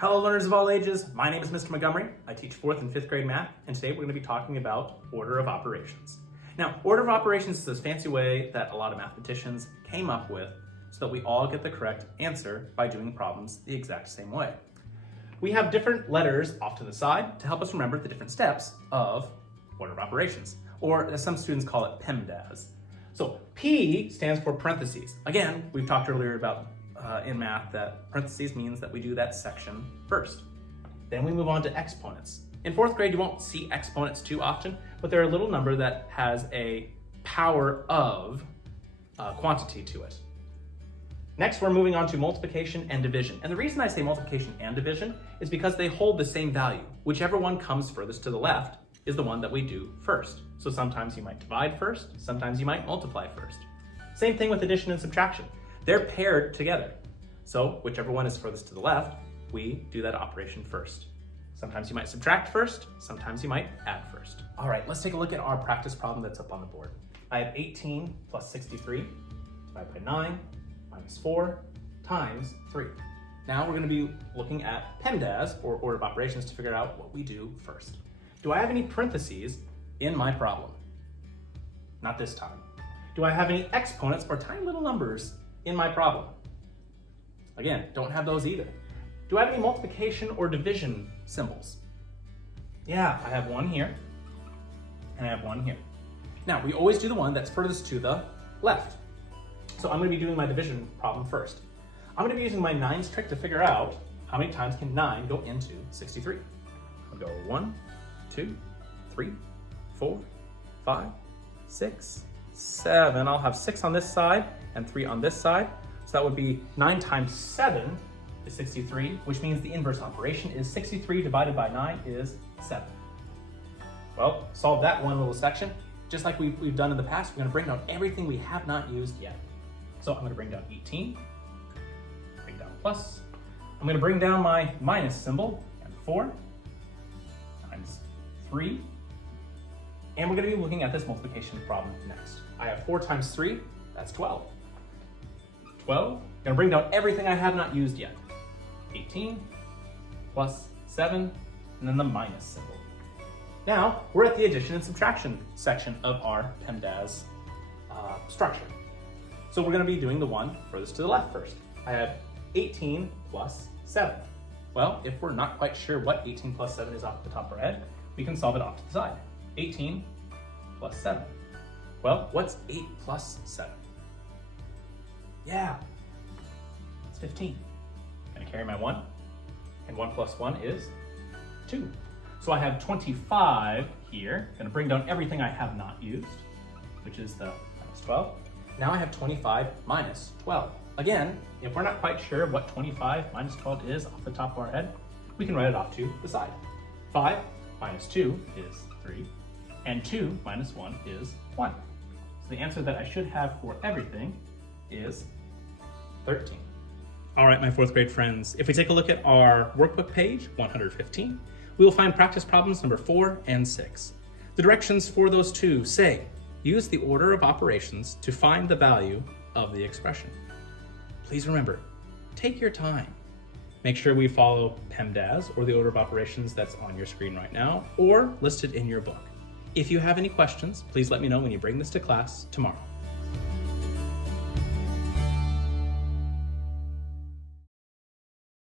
Hello learners of all ages, my name is Mr. Montgomery. I teach 4th and 5th grade math, and today we're going to be talking about order of operations. Now, order of operations is this fancy way that a lot of mathematicians came up with so that we all get the correct answer by doing problems the exact same way. We have different letters off to the side to help us remember the different steps of order of operations, or as some students call it, PEMDAS. So P stands for parentheses. Again, we've talked earlier about in math that parentheses means that we do that section first. Then we move on to exponents. In 4th grade, you won't see exponents too often, but they're a little number that has a power of quantity to it. Next, we're moving on to multiplication and division. And the reason I say multiplication and division is because they hold the same value. Whichever one comes furthest to the left is the one that we do first. So sometimes you might divide first, sometimes you might multiply first. Same thing with addition and subtraction. They're paired together. So whichever one is furthest to the left, we do that operation first. Sometimes you might subtract first, sometimes you might add first. All right, let's take a look at our practice problem that's up on the board. I have 18 plus 63 divided by 9 minus 4 times 3. Now we're going to be looking at PEMDAS, or order of operations, to figure out what we do first. Do I have any parentheses in my problem? Not this time. Do I have any exponents or tiny little numbers in my problem? Again, don't have those either. Do I have any multiplication or division symbols? Yeah, I have one here, and I have one here. Now, we always do the one that's furthest to the left. So I'm going to be doing my division problem first. I'm going to be using my 9's trick to figure out how many times can 9 go into 63. I'll go 1, 2, 3, 4, 5, 6, 7. I'll have 6 on this side and 3 on this side. So that would be 9 times 7 is 63, which means the inverse operation is 63 divided by 9 is 7. Well, solve that one little section. Just like we've done in the past, we're going to bring down everything we have not used yet. So I'm going to bring down 18, bring down plus. I'm going to bring down my minus symbol, and 4 times 3. And we're going to be looking at this multiplication problem next. I have 4 times 3, that's 12. 12, I'm going to bring down everything I have not used yet. 18 plus 7, and then the minus symbol. Now, we're at the addition and subtraction section of our PEMDAS structure. So we're going to be doing the one furthest to the left first. I have 18 plus 7. Well, if we're not quite sure what 18 plus 7 is off the top of our head, we can solve it off to the side. 18 plus 7. Well, what's 8 plus 7? Yeah, it's 15. I'm going to carry my 1, and 1 plus 1 is 2. So I have 25 here. I'm going to bring down everything I have not used, which is the minus 12. Now I have 25 minus 12. Again, if we're not quite sure what 25 minus 12 is off the top of our head, we can write it off to the side. 5 minus 2 is 3, and 2 minus 1 is 1. So the answer that I should have for everything is 13. All right, my 4th grade friends, if we take a look at our workbook page, 115, we will find practice problems number 4 and 6. The directions for those two say, use the order of operations to find the value of the expression. Please remember, take your time. Make sure we follow PEMDAS, or the order of operations that's on your screen right now, or listed in your book. If you have any questions, please let me know when you bring this to class tomorrow.